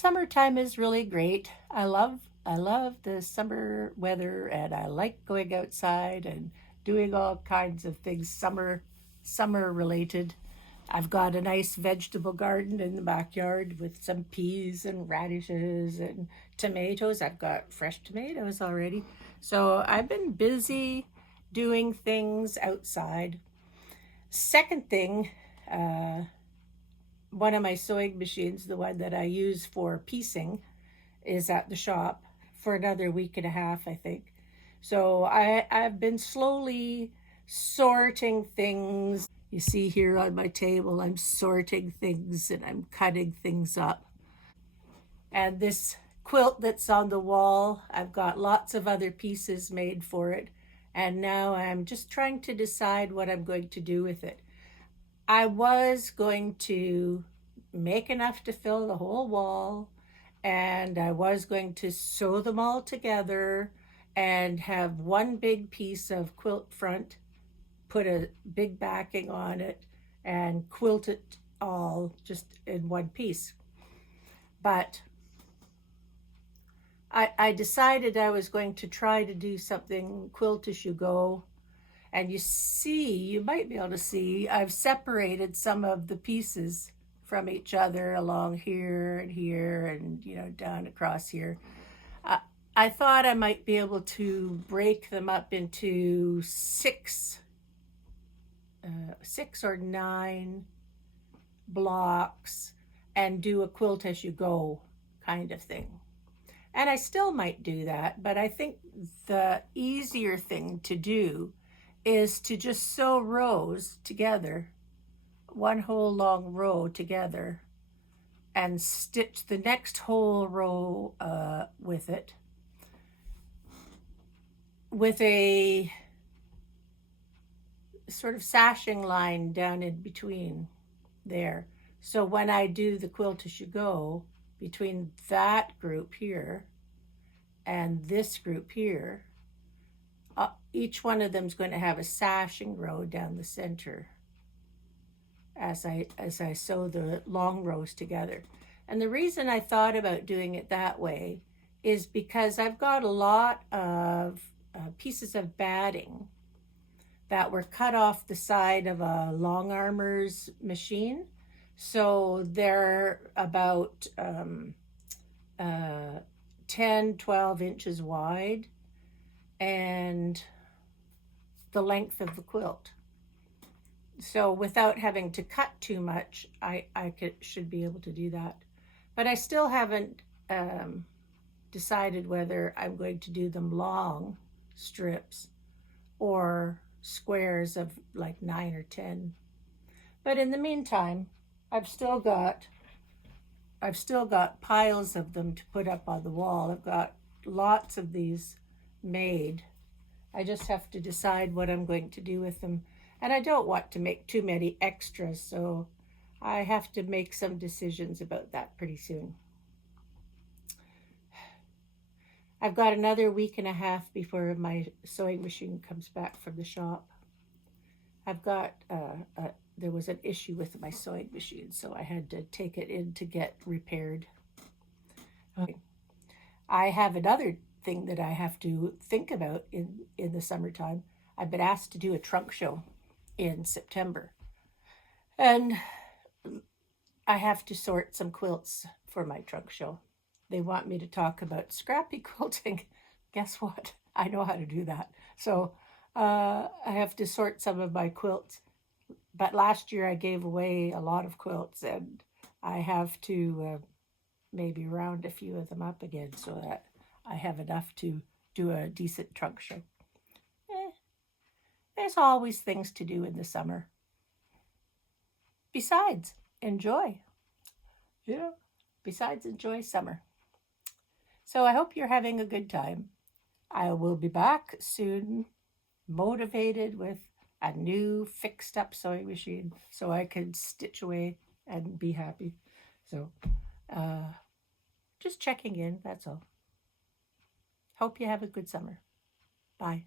Summertime is really great. I love the summer weather, and I like going outside and doing all kinds of things summer related. I've got a nice vegetable garden in the backyard with some peas and radishes and tomatoes. I've got fresh tomatoes already. So I've been busy doing things outside. Second thing, uh, one of my sewing machines, the one that I use for piecing, is at the shop for another week and a half, I think. So I've been slowly sorting things. You see here on my table, I'm sorting things and I'm cutting things up. And this quilt that's on the wall, I've got lots of other pieces made for it. And now I'm just trying to decide what I'm going to do with it. I was going to make enough to fill the whole wall, and I was going to sew them all together and have one big piece of quilt front, put a big backing on it, and quilt it all just in one piece. But I decided I was going to try to do something quilt as you go. And you might be able to see, I've separated some of the pieces from each other along here and, down across here. I, I thought I might be able to break them up into six or nine blocks and do a quilt as you go kind of thing. And I still might do that, but I think the easier thing to do is to just sew rows together, one whole long row together, and stitch the next whole row with it, with a sort of sashing line down in between there. So when I do the quilt as you go, between that group here and this group here, each one of them is going to have a sashing row down the center as I sew the long rows together. And the reason I thought about doing it that way is because I've got a lot of pieces of batting that were cut off the side of a long armor's machine. So they're about 10, 12 inches wide and the length of the quilt. So without having to cut too much, I should be able to do that. But I still haven't decided whether I'm going to do them long strips or squares of like 9 or 10. But in the meantime, I've still got piles of them to put up on the wall. I've got lots of these made. I just have to decide what I'm going to do with them. And I don't want to make too many extras, so I have to make some decisions about that pretty soon. I've got another week and a half before my sewing machine comes back from the shop. I've got, there was an issue with my sewing machine, so I had to take it in to get repaired. Okay. I have another thing that I have to think about in the summertime. I've been asked to do a trunk show in September, and I have to sort some quilts for my trunk show. They want me to talk about scrappy quilting. Guess what? I know how to do that. So I have to sort some of my quilts. But last year I gave away a lot of quilts, and I have to maybe round a few of them up again so that I have enough to do a decent trunk show. There's always things to do in the summer. Besides, enjoy. Yeah. Besides, enjoy summer. So I hope you're having a good time. I will be back soon, motivated with a new fixed up sewing machine so I can stitch away and be happy. So just checking in, that's all. Hope you have a good summer. Bye.